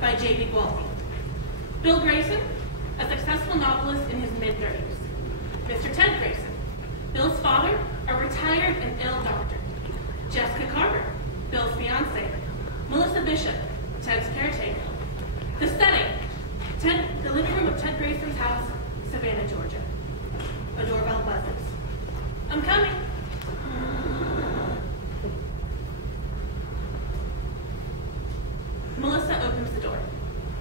by J.B. Gwaltney. Bill Grayson, a successful novelist in his mid-30s. Mr. Ted Grayson, Bill's father, a retired and ill doctor. Jessica Carter, Bill's fiancée. Melissa Bishop, Ted's caretaker. The setting, the living room of Ted Grayson's house, Savannah, Georgia. A doorbell buzzes. I'm coming. Melissa opens the door.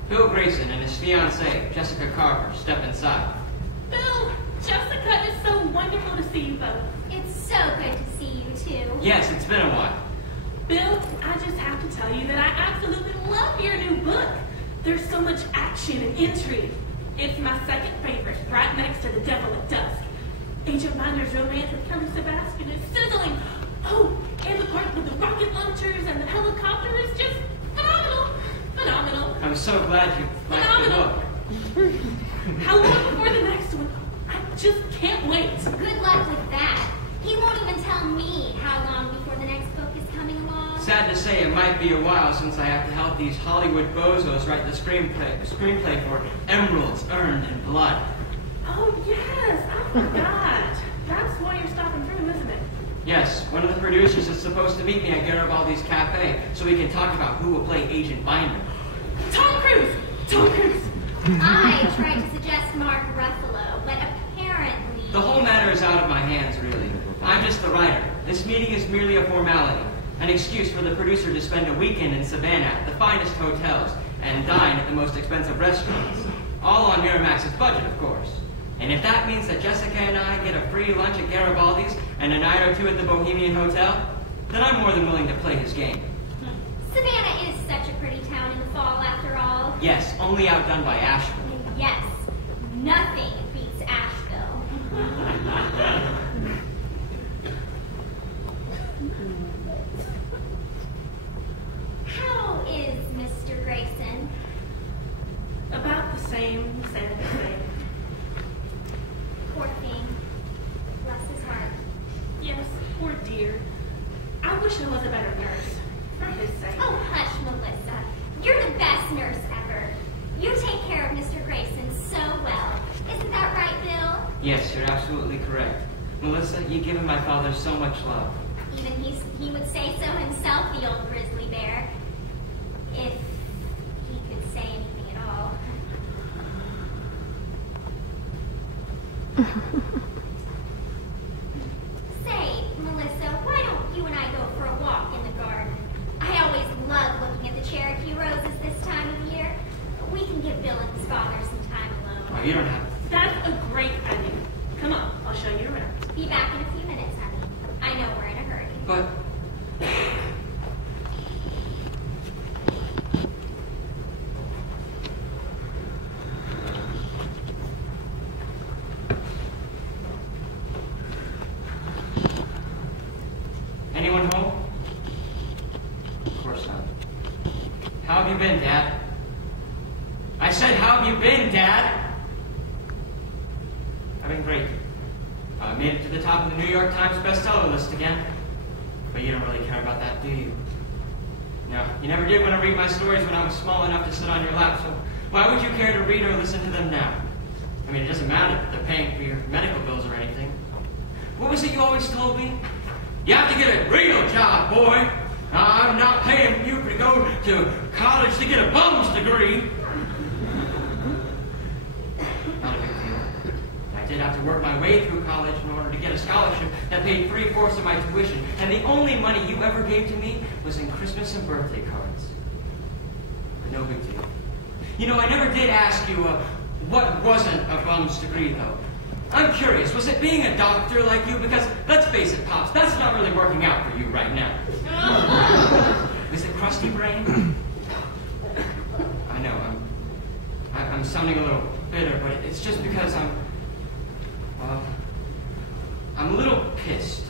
Bill Grayson and his fiancée, Jessica Carter, step inside. Bill, Jessica, it's so wonderful to see you both. It's so good to see you too. Yes, it's been a while. Bill, I just have to tell you that I absolutely love your new book. There's so much action and intrigue. It's my second favorite, right next to The Devil at Dusk. Agent Minder's romance with Kelly Sebastian is sizzling. Oh, and the part with the rocket launchers and the helicopter is just phenomenal. Phenomenal. I'm so glad you liked the book. How long before the next one? I just can't wait. Good luck with that. He won't even tell me how long before the next book is coming along. Sad to say, it might be a while since I have to help these Hollywood bozos write the screenplay for Emeralds Earned in Blood. Oh, yes, I forgot. That's why you're stopping through, isn't it? Yes, one of the producers is supposed to meet me at Garibaldi's Cafe so we can talk about who will play Agent Binder. Tom Cruise! Tom Cruise! I tried to suggest Mark Ruffalo, but apparently... The whole matter is out of my hands, really. I'm just the writer. This meeting is merely a formality, an excuse for the producer to spend a weekend in Savannah at the finest hotels and dine at the most expensive restaurants. All on Miramax's budget, of course. And if that means that Jessica and I get a free lunch at Garibaldi's and a night or two at the Bohemian Hotel, then I'm more than willing to play his game. Savannah is such a pretty town in the fall, after all. Yes, only outdone by Asheville. Yes, nothing beats Asheville. How is Mr. Grayson? About the same, sad to say. Poor thing. Bless his heart. Yes, poor dear. I wish I was a better nurse, for his sake. Oh, hush, Melissa. You're the best nurse ever. You take care of Mr. Grayson so well. Isn't that right, Bill? Yes, you're absolutely correct. Melissa, you've given my father so much love. Even he would say so himself, the old grizzly bear. If he could say anything at all. Say, Melissa, why don't you and I go for a walk in the garden? I always love looking at the Cherokee roses this time of year. We can give Bill and his father some time alone. Oh, you don't have to. That's a great idea. Come on, I'll show you around. Be back in a few minutes, honey. I know we're in a hurry. But... Anyone home? Of course not. How have you been, Dad? I said, how have you been, Dad? I've been great. I made it to the top of the New York Times bestseller list again. But you don't really care about that, do you? No, you never did want to read my stories when I was small enough to sit on your lap, so why would you care to read or listen to them now? I mean, it doesn't matter if they're paying for your medical bills or anything. What was it you always told me? You have to get a real job, boy. I'm not paying you to go to college to get a bum's degree. Not a big deal. I did have to work my way through college in order to get a scholarship that paid 3/4 of my tuition, and the only money you ever gave to me was in Christmas and birthday cards. But no big deal. You know, I never did ask you what wasn't a bum's degree, though. I'm curious, was it being a doctor like you? Because, let's face it, Pops, that's not really working out for you right now. Is it crusty brain? I know, I'm sounding a little bitter, but it's just because I'm a little pissed.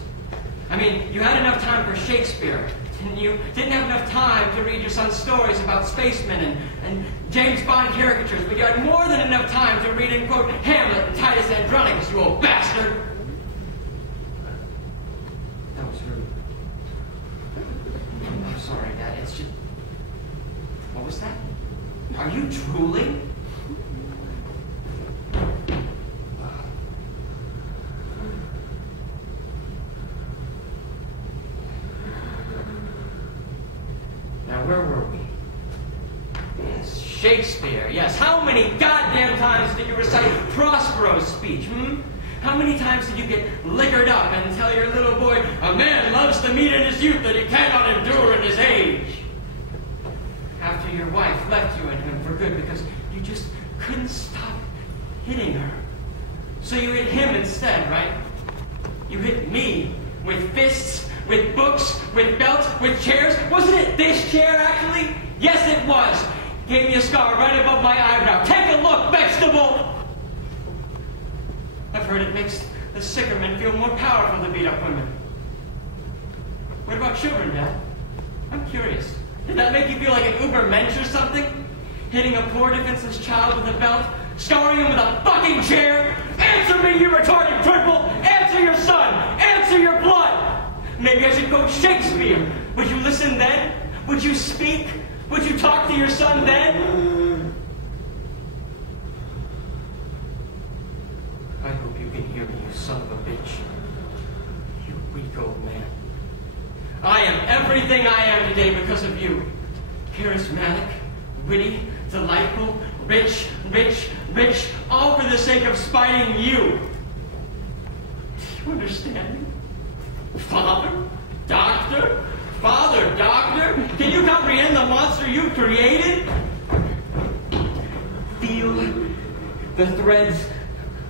I mean, you had enough time for Shakespeare, didn't you? Didn't have enough time to read your son's stories about spacemen and James Bond caricatures, but you had more than enough time to read and quote Hamlet and Titus Andronicus, you old bastard! That was rude. I'm sorry, Dad. It's just... What was that? Are you drooling? Now, where were we? Yes, Shakespeare, yes. How many goddamn times did you recite Prospero's speech, How many times did you get liquored up and tell your little boy, a man loves to meet in his youth that he cannot endure in his age? After your wife left you and him for good because you just couldn't stop hitting her. So you hit him instead, right? You hit me with fists, with books, with belts, with chairs. Wasn't it this chair, actually? Yes, it was. Gave me a scar right above my eyebrow. Take a look, vegetable! I've heard it makes the sicker men feel more powerful to beat up women. What about children, Dad? I'm curious. Did that make you feel like an ubermensch or something? Hitting a poor defenseless child with a belt? Scarring him with a fucking chair? Answer me, you retarded cripple! Answer your son! Answer your blood! Maybe I should quote Shakespeare. Would you listen then? Would you speak? Would you talk to your son then? I hope you can hear me, you son of a bitch. You weak old man. I am everything I am today because of you. Charismatic, witty, delightful, rich, all for the sake of spiting you. Do you understand me? Father? Doctor? Father, doctor? Can you comprehend the monster you created? Feel the threads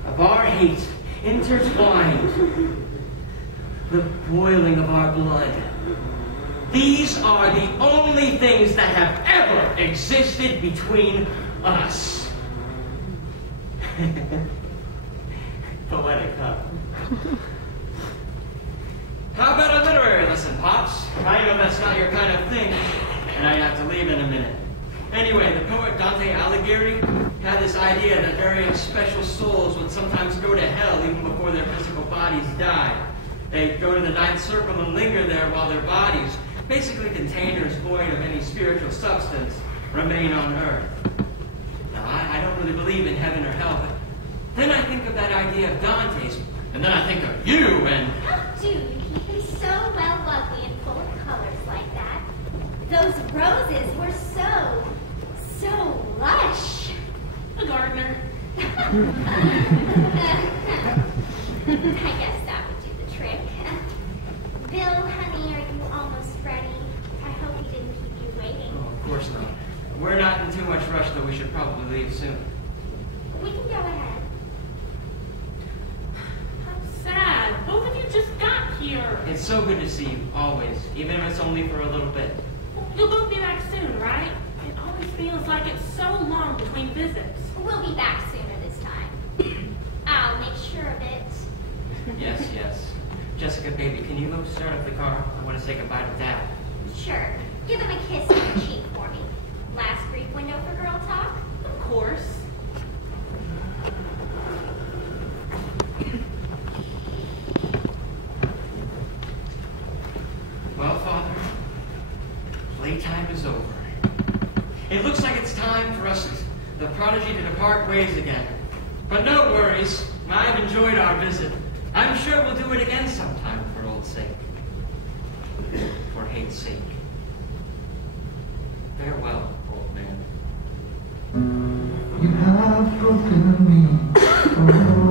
of our hate intertwined. The boiling of our blood. These are the only things that have ever existed between us. Poetic, huh? How about a literary lesson, Pops? I know that's not your kind of thing, and I have to leave in a minute. Anyway, the poet Dante Alighieri had this idea that very special souls would sometimes go to hell even before their physical bodies die. They'd go to the ninth circle and linger there while their bodies, basically containers void of any spiritual substance, remain on earth. Now, I don't really believe in heaven or hell, but then I think of that idea of Dante's, and then I think of you and... How do you keep them so well lovely and full of colors like that? Those roses were so lush. A gardener. I guess that would do the trick. Bill, honey, are you almost ready? I hope he didn't keep you waiting. Oh, of course not. We're not in too much rush, though we should probably leave soon. We can go ahead. How sad. Both of you just got here. It's so good to see you, always, even if it's only for a little bit. You'll both be back soon, right? It always feels like it's so long between visits. We'll be back sooner this time. I'll make sure of it. Yes. Jessica, baby, can you go start up the car? I want to say goodbye to Dad. Sure. Give him a kiss on the cheek for me. Last brief window for girl talk? Of course. Well, Father, playtime is over. It looks like it's time for us, the prodigy, to depart ways again. But no worries. I've enjoyed our visit. I'm sure we'll do it again sometime for old sake. For hate's sake. Farewell, old man. You have broken me.